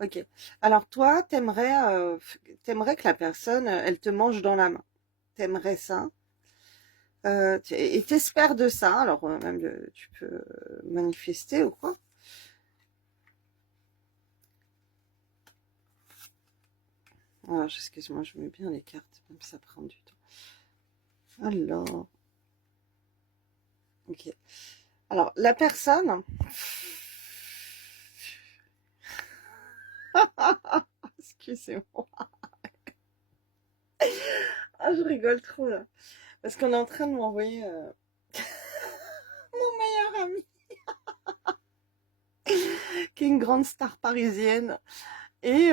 Ok. Alors toi, t'aimerais que la personne, elle te mange dans la main. T'aimerais ça. Et t'espères de ça. Alors même tu peux manifester ou quoi. Alors, excuse-moi, je mets bien les cartes, même si ça prend du temps. Alors, ok. Alors, la personne. Excusez-moi. Ah, je rigole trop là. Parce qu'on est en train de m'envoyer mon meilleur ami, qui est une grande star parisienne. Et,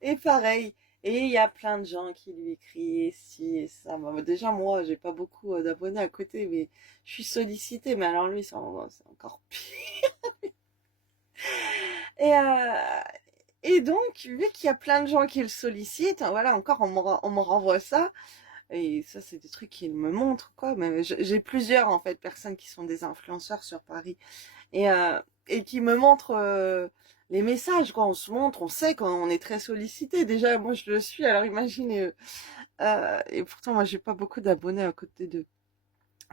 et pareil. Et il y a plein de gens qui lui écrient et ci et ça. Bah, déjà, moi, j'ai pas beaucoup d'abonnés à côté, mais je suis sollicitée. Mais alors lui, c'est encore pire. Et, donc, vu qu'il y a plein de gens qui le sollicitent, voilà, encore on me renvoie ça. Et ça, c'est des trucs qu'ils me montrent, quoi. Mais j'ai plusieurs, en fait, personnes qui sont des influenceurs sur Paris. Et, qui me montrent les messages, quoi. On se montre, on sait quand on est très sollicité. Déjà, moi, je le suis, alors imaginez. Et pourtant, moi, j'ai pas beaucoup d'abonnés à côté d'eux.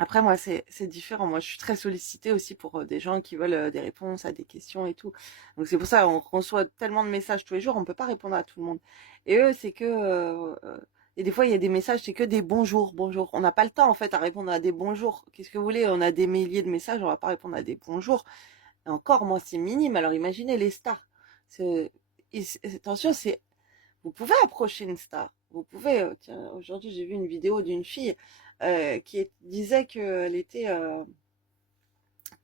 Après, moi, c'est différent. Moi, je suis très sollicitée aussi pour des gens qui veulent des réponses à des questions et tout. Donc, c'est pour ça on reçoit tellement de messages tous les jours, on peut pas répondre à tout le monde. Et eux, c'est que... et des fois, il y a des messages, c'est que des bonjours, bonjour. On n'a pas le temps, en fait, à répondre à des bonjours. Qu'est-ce que vous voulez? On a des milliers de messages, on va pas répondre à des bonjours. Et encore, moi, c'est minime. Alors, imaginez les stars. C'est- Attention, vous pouvez approcher une star. Vous pouvez. Tiens, aujourd'hui, j'ai vu une vidéo d'une fille disait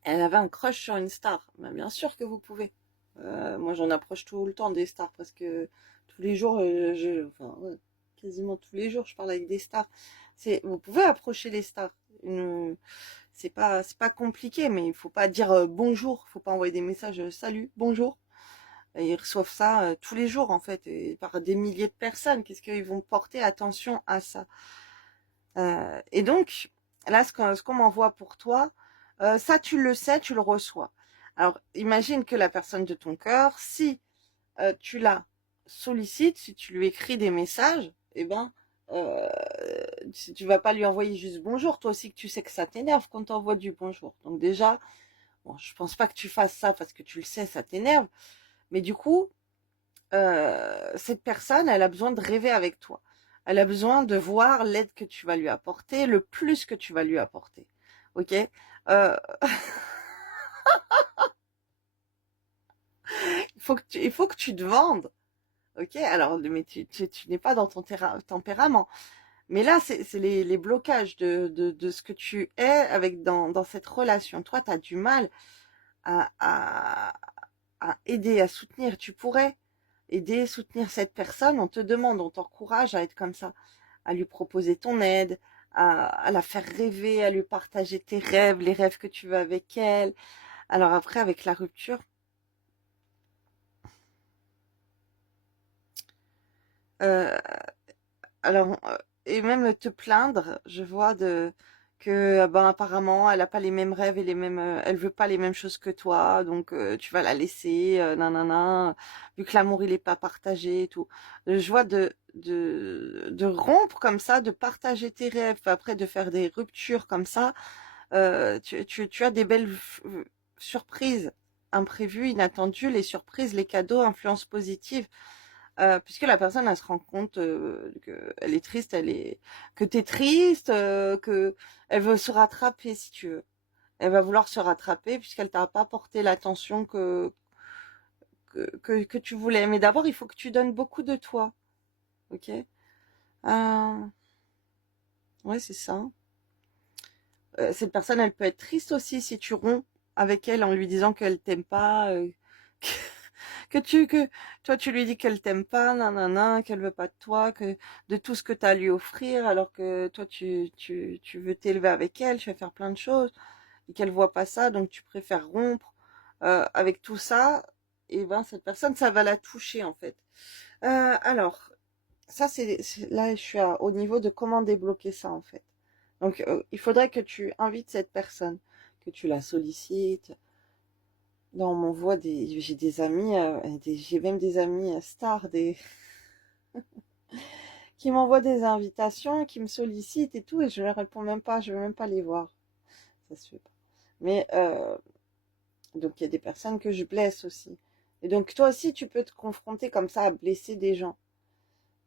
elle avait un crush sur une star. Ben, bien sûr que vous pouvez. Moi, j'en approche tout le temps des stars parce que tous les jours, enfin, ouais, quasiment tous les jours, je parle avec des stars. Vous pouvez approcher les stars. C'est pas compliqué, mais il faut pas dire bonjour. Il faut pas envoyer des messages salut, bonjour. Et ils reçoivent ça tous les jours en fait, et par des milliers de personnes. Qu'est-ce qu'ils vont porter attention à ça? Et donc, là, ce qu'on m'envoie pour toi, ça, tu le sais, tu le reçois. Alors, imagine que la personne de ton cœur, si tu la sollicites, si tu lui écris des messages, eh ben, euh, si tu vas pas lui envoyer juste bonjour, toi aussi que tu sais que ça t'énerve quand t'envoies du bonjour. Donc déjà, bon, je pense pas que tu fasses ça parce que tu le sais, ça t'énerve. Mais du coup, cette personne, elle a besoin de rêver avec toi. Elle a besoin de voir l'aide que tu vas lui apporter, le plus que tu vas lui apporter. Ok? euh, il faut que tu te vendes. Ok? Alors, mais tu n'es pas dans ton tempérament. Mais là, c'est les blocages de ce que tu es avec dans cette relation. Toi, tu as du mal à, à, à aider, à soutenir. Tu pourrais aider, soutenir cette personne. On te demande, on t'encourage à être comme ça, à lui proposer ton aide, à la faire rêver, à lui partager tes rêves, les rêves que tu veux avec elle. Alors après, avec la rupture, euh, alors et même te plaindre, je vois que ben apparemment elle a pas les mêmes rêves et elle veut pas les mêmes choses que toi, donc tu vas la laisser, nanana, vu que l'amour il est pas partagé et tout. Je vois de rompre comme ça, de partager tes rêves, après de faire des ruptures comme ça. Tu as des belles surprises imprévues, inattendues, les surprises, les cadeaux, influences positives, puisque la personne elle se rend compte qu'elle est triste, que t'es triste, que elle veut se rattraper si tu veux. Elle va vouloir se rattraper puisqu'elle t'a pas apporté l'attention que tu voulais. Mais d'abord, il faut que tu donnes beaucoup de toi, ok? Ouais, c'est ça. Cette personne, elle peut être triste aussi si tu romps avec elle en lui disant qu'elle t'aime pas, que toi tu lui dis qu'elle t'aime pas, nanana, qu'elle veut pas de toi, que de tout ce que tu as à lui offrir, alors que toi tu veux t'élever avec elle, tu vas faire plein de choses, et qu'elle voit pas ça, donc tu préfères rompre avec tout ça, et ben cette personne, ça va la toucher en fait. Alors, ça là je suis au niveau de comment débloquer ça en fait. Donc il faudrait que tu invites cette personne, que tu la sollicites. Là, on m'envoie j'ai des amis, j'ai même des amis stars, qui m'envoient des invitations, qui me sollicitent et tout, et je ne réponds même pas, je veux même pas les voir. Ça se fait pas. Mais, donc il y a des personnes que je blesse aussi. Et donc toi aussi, tu peux te confronter comme ça à blesser des gens.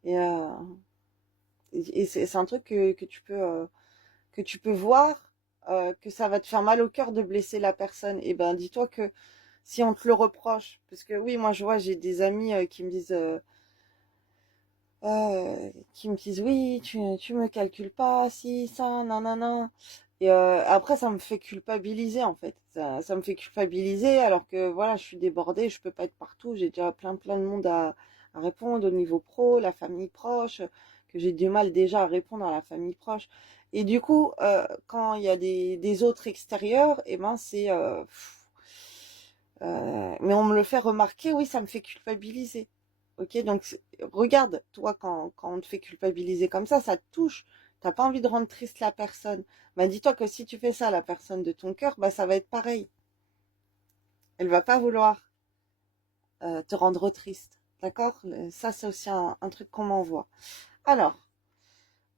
Et, c'est un truc que tu peux voir, que ça va te faire mal au cœur de blesser la personne. Et ben dis-toi que si on te le reproche, parce que oui, moi je vois, j'ai des amis qui me disent oui, tu me calcules pas, si, ça, nanana. Et après, ça me fait culpabiliser en fait. Ça me fait culpabiliser alors que voilà, je suis débordée, je peux pas être partout. J'ai déjà plein de monde à répondre au niveau pro, la famille proche, que j'ai du mal déjà à répondre à la famille proche. Et du coup, quand il y a des autres extérieurs, et ben mais on me le fait remarquer, oui, ça me fait culpabiliser. Ok, donc regarde, toi, quand on te fait culpabiliser comme ça te touche. T'as pas envie de rendre triste la personne. Bah, dis-toi que si tu fais ça à la personne de ton cœur, bah, ça va être pareil. Elle va pas vouloir te rendre triste. D'accord? Ça, c'est aussi un truc qu'on m'envoie. Alors,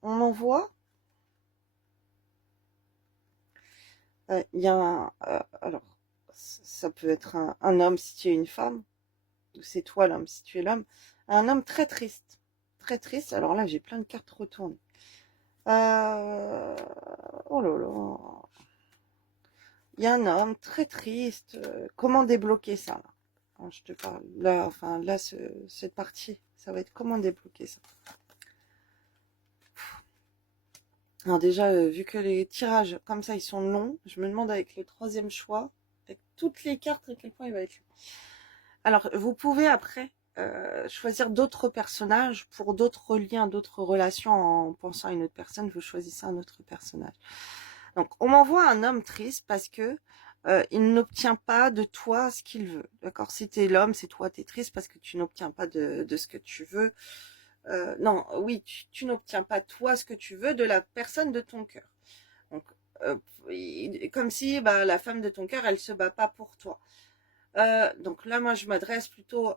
on m'envoie, il y a alors, ça peut être un homme si tu es une femme, ou c'est toi l'homme si tu es l'homme. Un homme très triste. Très triste. Alors là, j'ai plein de cartes retournées. Euh, Oh là là. Il y a un homme très triste. Comment débloquer ça là? Quand je te parle. Là, enfin, là, cette partie, ça va être comment débloquer ça. Alors déjà, vu que les tirages comme ça, ils sont longs, je me demande avec le troisième choix, avec toutes les cartes, à quel point il va être long. Alors, vous pouvez après choisir d'autres personnages pour d'autres liens, d'autres relations en pensant à une autre personne. Vous choisissez un autre personnage. Donc, on m'envoie un homme triste parce que il n'obtient pas de toi ce qu'il veut. D'accord? Si t'es l'homme, c'est toi, t'es triste parce que tu n'obtiens pas de ce que tu veux. Non, oui, tu n'obtiens pas toi ce que tu veux de la personne de ton cœur. Donc, euh, comme si bah, la femme de ton cœur, elle se bat pas pour toi. Donc là, moi, je m'adresse plutôt,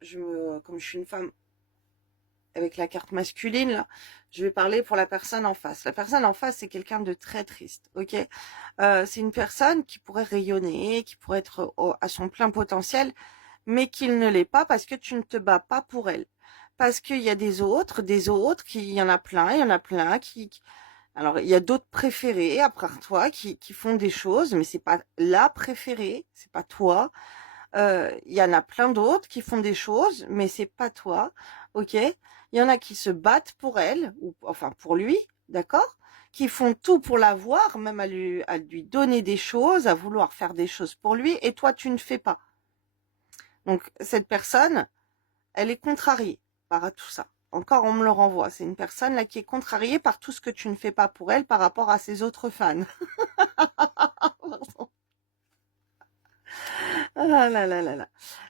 comme je suis une femme avec la carte masculine, là, je vais parler pour la personne en face. La personne en face, c'est quelqu'un de très triste, ok? C'est une personne qui pourrait rayonner, qui pourrait être à son plein potentiel, mais qu'il ne l'est pas parce que tu ne te bats pas pour elle. Parce qu'il y a des autres, il y en a plein, il y en a plein alors, il y a d'autres préférés après toi qui font des choses, mais c'est pas la préférée, c'est pas toi. Il y en a plein d'autres qui font des choses, mais c'est pas toi, ok? Il y en a qui se battent pour elle, ou enfin pour lui, d'accord? Qui font tout pour l'avoir, même à lui donner des choses, à vouloir faire des choses pour lui, et toi tu ne fais pas. Donc cette personne, elle est contrariée par tout ça. Encore, on me le renvoie. C'est une personne là qui est contrariée par tout ce que tu ne fais pas pour elle par rapport à ses autres fans. Ah là là là là.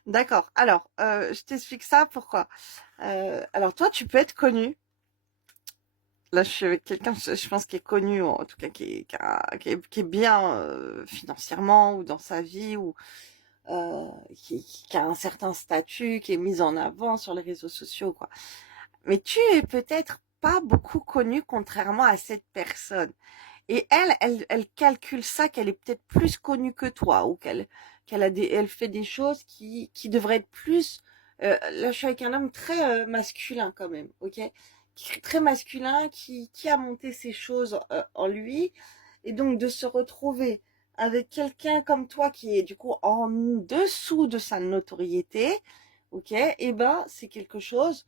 D'accord. Alors, je t'explique ça. Pourquoi? Alors, toi, tu peux être connu. Là, je suis avec quelqu'un, je pense, qui est connu, en tout cas, qui est bien financièrement ou dans sa vie, ou qui a un certain statut, qui est mis en avant sur les réseaux sociaux, quoi. Mais tu es peut-être pas beaucoup connu contrairement à cette personne. Et elle calcule ça qu'elle est peut-être plus connue que toi ou elle fait des choses qui devraient être plus. Là, je suis avec un homme très masculin quand même, ok? Très masculin qui a monté ces choses en lui et donc de se retrouver avec quelqu'un comme toi qui est du coup en dessous de sa notoriété, ok? Et ben c'est quelque chose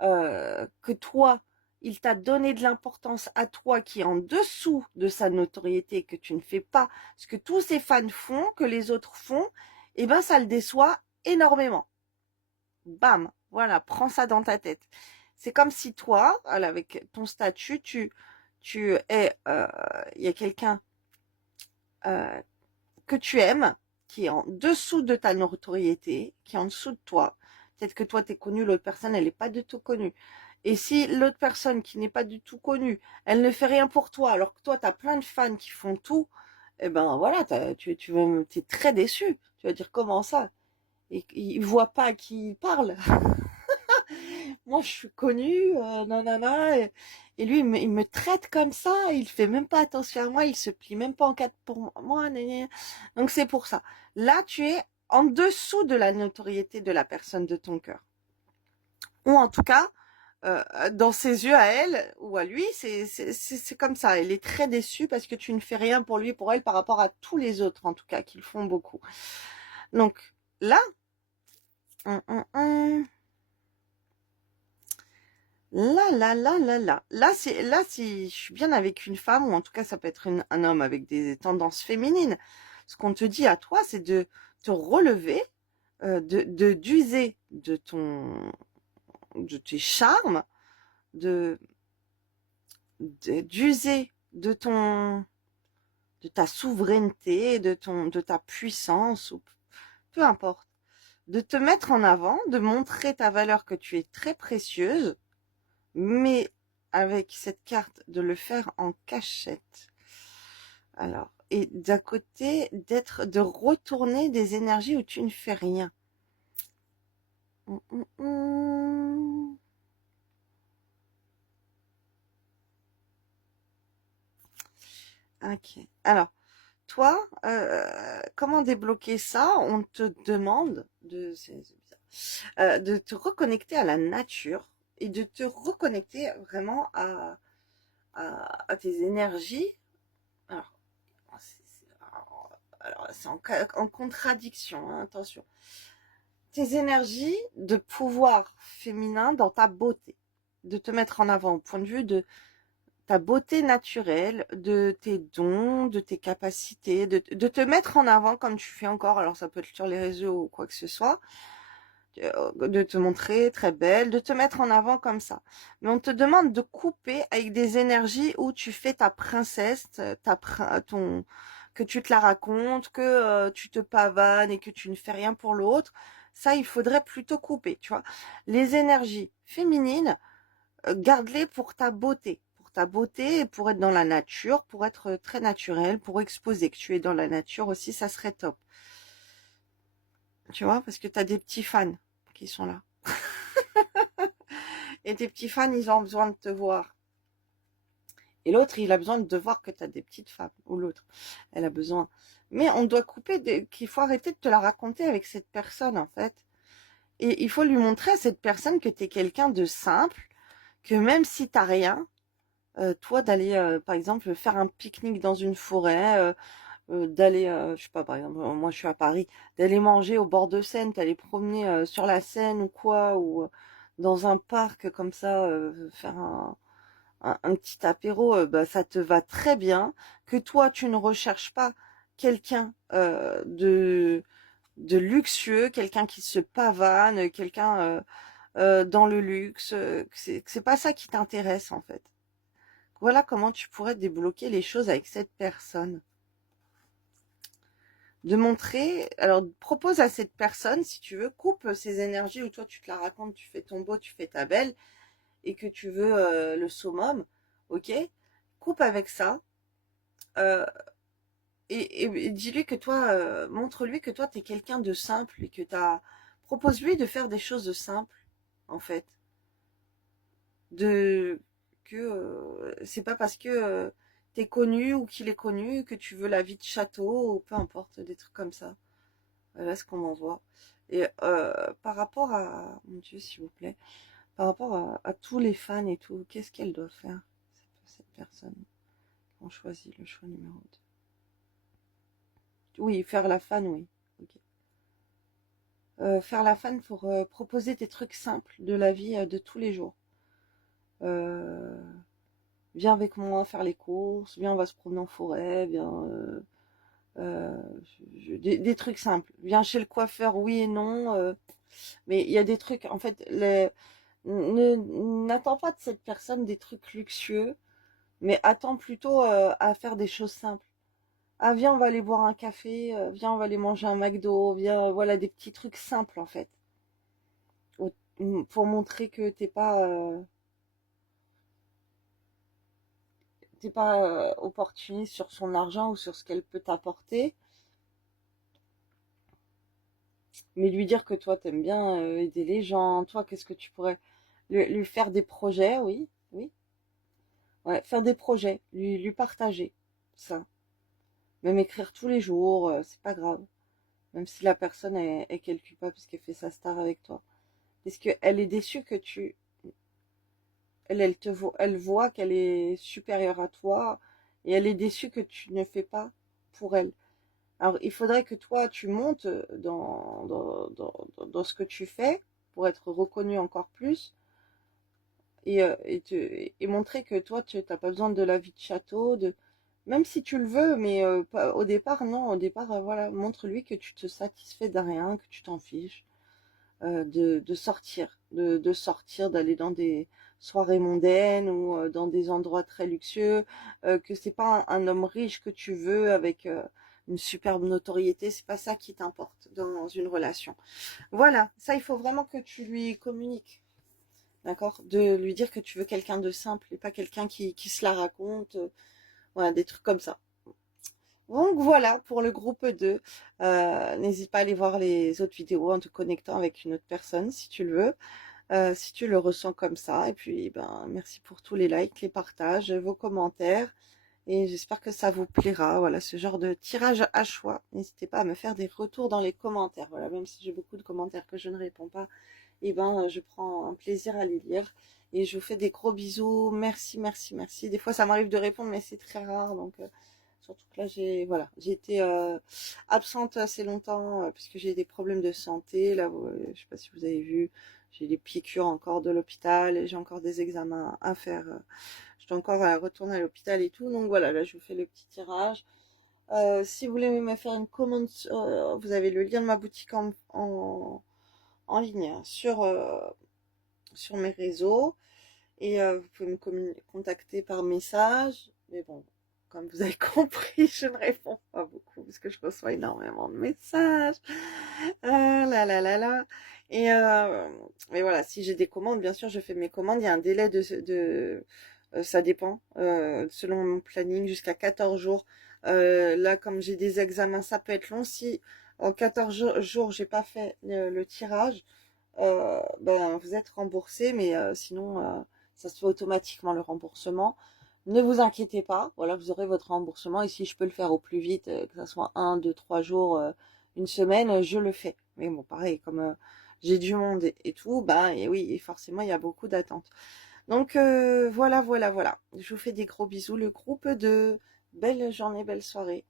que toi, il t'a donné de l'importance à toi qui est en dessous de sa notoriété, que tu ne fais pas ce que tous ses fans font, que les autres font, et ben ça le déçoit énormément. Bam, voilà, prends ça dans ta tête. C'est comme si toi, voilà, avec ton statut, tu es, il y a quelqu'un euh, que tu aimes, qui est en dessous de ta notoriété, qui est en dessous de toi. Peut-être que toi, t'es connu, l'autre personne, elle n'est pas du tout connue. Et si l'autre personne qui n'est pas du tout connue, elle ne fait rien pour toi, alors que toi, tu as plein de fans qui font tout, eh ben voilà, t'es très déçu. Tu vas dire comment ça? Et il voit pas à qui il parle. Moi, je suis connue, nanana, et lui, il me traite comme ça, il fait même pas attention à moi, il se plie même pas en quatre pour moi, gna. Donc c'est pour ça. Là, tu es en dessous de la notoriété de la personne de ton cœur. Ou en tout cas, dans ses yeux à elle ou à lui, c'est comme ça. Elle est très déçue parce que tu ne fais rien pour lui, pour elle, par rapport à tous les autres, en tout cas, qui le font beaucoup. Donc là, hum, hum, hum. Là, si je suis bien avec une femme, ou en tout cas, ça peut être un homme avec des tendances féminines, ce qu'on te dit à toi, c'est de te relever, d'user de tes charmes, de, d'user de ta souveraineté, de ta puissance, ou peu importe, de te mettre en avant, de montrer ta valeur que tu es très précieuse, mais avec cette carte, de le faire en cachette. Alors, et d'un côté, de retourner des énergies où tu ne fais rien. Hum, hum, hum. Ok. Alors, toi, comment débloquer ça? On te demande c'est bizarre, de te reconnecter à la nature et de te reconnecter vraiment à tes énergies. Alors, c'est en contradiction, hein, attention. Tes énergies de pouvoir féminin dans ta beauté, de te mettre en avant au point de vue de ta beauté naturelle, de tes dons, de tes capacités, de te mettre en avant comme tu fais encore, alors ça peut être sur les réseaux ou quoi que ce soit, de te montrer très belle, de te mettre en avant comme ça. Mais on te demande de couper avec des énergies où tu fais ta princesse, que tu te la racontes, que tu te pavanes et que tu ne fais rien pour l'autre. Ça, il faudrait plutôt couper, tu vois. Les énergies féminines, garde-les pour ta beauté. Pour ta beauté et pour être dans la nature, pour être très naturel, pour exposer que tu es dans la nature aussi, ça serait top. Tu vois, parce que tu as des petits fans qui sont là. Et tes petits fans, ils ont besoin de te voir. Et l'autre, il a besoin de voir que tu as des petites femmes. Ou l'autre, elle a besoin. Mais on doit qu'il faut arrêter de te la raconter avec cette personne, en fait. Et il faut lui montrer à cette personne que tu es quelqu'un de simple, que même si tu n'as rien, toi, d'aller, par exemple, faire un pique-nique dans une forêt, d'aller, je sais pas, par exemple, moi je suis à Paris, d'aller manger au bord de Seine, d'aller promener sur la Seine ou quoi, ou dans un parc comme ça, faire un petit apéro, bah, ça te va très bien, que toi tu ne recherches pas quelqu'un de luxueux, quelqu'un qui se pavane, quelqu'un dans le luxe, que c'est pas ça qui t'intéresse en fait. Voilà comment tu pourrais débloquer les choses avec cette personne. De montrer, alors propose à cette personne, si tu veux, coupe ces énergies où toi tu te la racontes, tu fais ton beau, tu fais ta belle, et que tu veux le summum, ok? Coupe avec ça, euh, et dis-lui que toi, montre-lui que toi, tu es quelqu'un de simple, et que propose-lui de faire des choses simples, en fait. De que c'est pas parce que t'es connu ou qu'il est connu que tu veux la vie de château, ou peu importe, des trucs comme ça. Voilà ce qu'on m'envoie. Et par rapport à, mon Dieu, s'il vous plaît, par rapport à tous les fans et tout, qu'est-ce qu'elle doit faire, cette personne? On choisit le choix numéro 2. Oui, faire la fan, oui. Ok. Faire la fan pour proposer des trucs simples de la vie de tous les jours. Euh, Viens avec moi faire les courses, viens, on va se promener en forêt, viens, euh, des trucs simples. Viens chez le coiffeur, oui et non. Mais il y a des trucs, en fait, n'attends pas de cette personne des trucs luxueux, mais attends plutôt à faire des choses simples. Ah, viens, on va aller boire un café, viens, on va aller manger un McDo, viens, voilà, des petits trucs simples, en fait. Pour montrer que t'es pas opportuniste sur son argent ou sur ce qu'elle peut t'apporter, mais lui dire que toi t'aimes bien aider les gens, toi qu'est-ce que tu pourrais lui faire des projets, oui, oui, ouais, faire des projets, lui partager ça, même écrire tous les jours, c'est pas grave, même si la personne est quelque part parce qu'elle fait sa star avec toi, parce qu'elle est déçue que tu, elle voit qu'elle est supérieure à toi et elle est déçue que tu ne fais pas pour elle. Alors, il faudrait que toi, tu montes dans ce que tu fais pour être reconnu encore plus et montrer que toi, tu n'as pas besoin de la vie de château, même si tu le veux, mais au départ, non, au départ, voilà, montre-lui que tu te satisfais de rien, que tu t'en fiches, de sortir, de sortir, d'aller dans des soirées mondaines ou dans des endroits très luxueux, que c'est pas un homme riche que tu veux avec une superbe notoriété, c'est pas ça qui t'importe dans une relation. Voilà, ça il faut vraiment que tu lui communiques, d'accord? De lui dire que tu veux quelqu'un de simple et pas quelqu'un qui se la raconte, voilà, des trucs comme ça. Donc voilà pour le groupe 2. N'hésite pas à aller voir les autres vidéos en te connectant avec une autre personne si tu le veux. Si tu le ressens comme ça. Et puis, ben, merci pour tous les likes, les partages, vos commentaires. Et j'espère que ça vous plaira. Voilà, ce genre de tirage à choix. N'hésitez pas à me faire des retours dans les commentaires. Voilà, même si j'ai beaucoup de commentaires que je ne réponds pas, et ben, je prends un plaisir à les lire. Et je vous fais des gros bisous. Merci, merci, merci. Des fois, ça m'arrive de répondre, mais c'est très rare. Donc, surtout que là, j'ai été absente assez longtemps puisque j'ai des problèmes de santé. Là, je sais pas si vous avez vu, j'ai des piqûres encore de l'hôpital, et j'ai encore des examens à faire. Je dois encore retourner à l'hôpital et tout. Donc voilà, là, je vous fais le petit tirage. Si vous voulez me faire une commande, vous avez le lien de ma boutique en ligne hein, sur mes réseaux. Et vous pouvez me contacter par message. Mais bon, comme vous avez compris, je ne réponds pas beaucoup parce que je reçois énormément de messages. Ah là là là là. Et voilà, si j'ai des commandes, bien sûr, je fais mes commandes. Il y a un délai ça dépend, selon mon planning, jusqu'à 14 jours. Là, comme j'ai des examens, ça peut être long. Si en 14 jours, j'ai pas fait le tirage, ben, vous êtes remboursé, mais sinon, ça se fait automatiquement le remboursement. Ne vous inquiétez pas, voilà, vous aurez votre remboursement. Et si je peux le faire au plus vite, que ce soit 1, 2, 3 jours, une semaine, je le fais. Mais bon, pareil, comme j'ai du monde et tout, bah et oui, et forcément, il y a beaucoup d'attentes. Donc voilà, voilà, voilà. Je vous fais des gros bisous. Le groupe de belle journée, belle soirée.